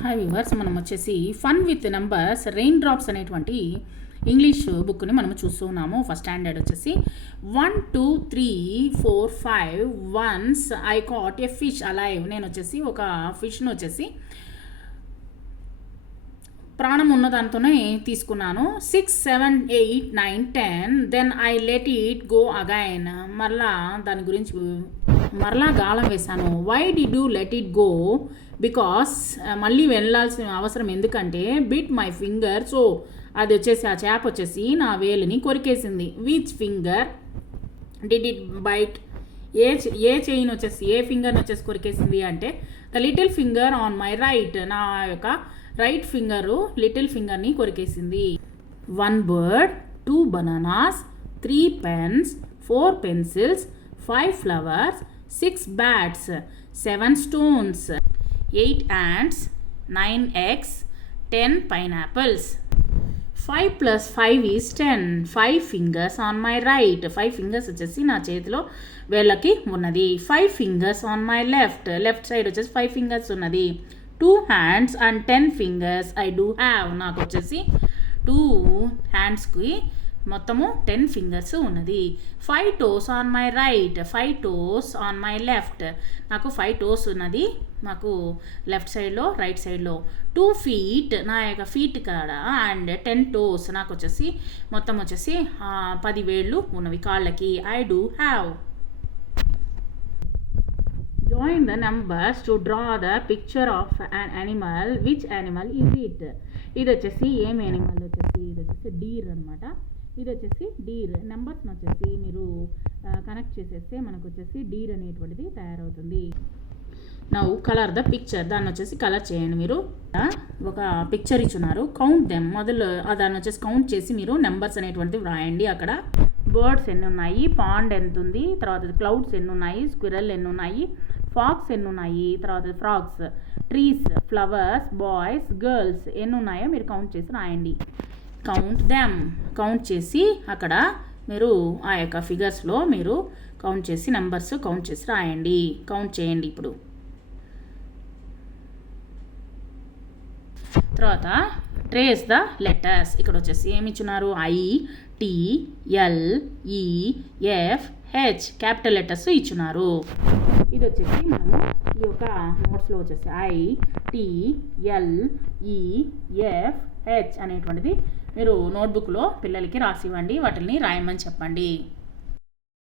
Hi viewers, మనం వచ్చేసి fun with numbers rain drops అనేటువంటి ఇంగ్లీష్ బుక్ని మనం చూస్తూ ఉన్నాము. ఫస్ట్ స్టాండర్డ్ వచ్చేసి 1 2 3 4 5 once I caught a fish alive. నేను వచ్చేసి ఒక ఫిష్ను వచ్చేసి ప్రాణం ఉన్న దాంతోనే తీసుకున్నాను. 6 7 8 9 10 then I let it go again. దాని గురించి మరలా గాలం వేశాను. Why did you let it go? Because మళ్ళీ వెళ్ళాల్సిన అవసరం ఎందుకంటే బిట్ మై ఫింగర్. సో అది వచ్చేసి ఆ చేప వచ్చేసి నా వేలుని కొరికేసింది. Which finger did it bite? ఏ చెయ్యిని వచ్చేసి ఏ ఫింగర్ని వచ్చేసి కొరికేసింది అంటే the little finger on my right. నా యొక్క రైట్ ఫింగరు లిటిల్ ఫింగర్ని కొరికేసింది. 1 bird, 2 bananas, 3 pens, 4 pencils, 5 flowers, 6 bats, 7 stones, 8 ants, 9 eggs, 10 pineapples. 5 plus 5 is 10. 5 fingers on my right. 5 fingers వచ్చేసి నా చేతిలో వేళ్ళకి ఉన్నది. 5 fingers on my left. Left side వచ్చేసి 5 fingers ఉన్నది. 2 hands and 10 fingers I do have. నాకు వచ్చేసి 2 హ్యాండ్స్కి మొత్తము 10 ఫింగర్స్ ఉన్నది. 5 toes on my right, 5 toes on my left. నాకు 5 toes ఉన్నది నాకు లెఫ్ట్ సైడ్లో, రైట్ సైడ్లో. 2 feet నా యొక్క ఫీట్ కాడ అండ్ 10 toes నాకు వచ్చేసి మొత్తం వచ్చేసి 10 వేళ్ళు ఉన్నవి కాళ్ళకి. I do have. Join the numbers to draw the picture of an animal. Which animal is it? ఇది వచ్చేసి ఏం యానిమల్ వచ్చేసి ఇది వచ్చేసి డీర్ అనమాట. ఇది వచ్చేసి డీర్. నెంబర్స్ని వచ్చేసి మీరు కనెక్ట్ చేసేస్తే మనకు వచ్చేసి డీర్ అనేటువంటిది తయారవుతుంది. Now colour the picture. దాన్ని వచ్చేసి కలర్ చేయండి. మీరు ఒక పిక్చర్ ఇచ్చున్నారు, కౌంట్ దెమ్. దాన్ని వచ్చేసి కౌంట్ చేసి మీరు నెంబర్స్ అనేటువంటిది వ్రాయండి. అక్కడ బర్డ్స్ ఎన్ని ఉన్నాయి, పాండ్ ఎంత ఉంది, తర్వాత క్లౌడ్స్ ఎన్ని ఉన్నాయి, స్క్విరల్ ఎన్ని ఉన్నాయి, ఫాక్స్ ఎన్ని ఉన్నాయి, తర్వాత frogs, trees, flowers, boys, girls ఎన్ని ఉన్నాయో మీరు కౌంట్ చేసి రాయండి. Count them. కౌంట్ చేసి అక్కడ మీరు ఆ యొక్క ఫిగర్స్లో మీరు కౌంట్ చేసి నెంబర్స్ కౌంట్ చేసి రాయండి. కౌంట్ చేయండి. ఇప్పుడు తర్వాత ట్రేస్ ద లెటర్స్. ఇక్కడ వచ్చేసి ఏమి ఇచ్చున్నారు? I, T, L, E, F, H capital letters ఇచ్చున్నారు. ఇది వచ్చేసి మనము ఈ యొక్క నోట్స్లో వచ్చేసి I, T, L, E, F, H అనేటువంటిది మీరు నోట్బుక్లో పిల్లలకి రాసివ్వండి. వాటిని రాయమని చెప్పండి.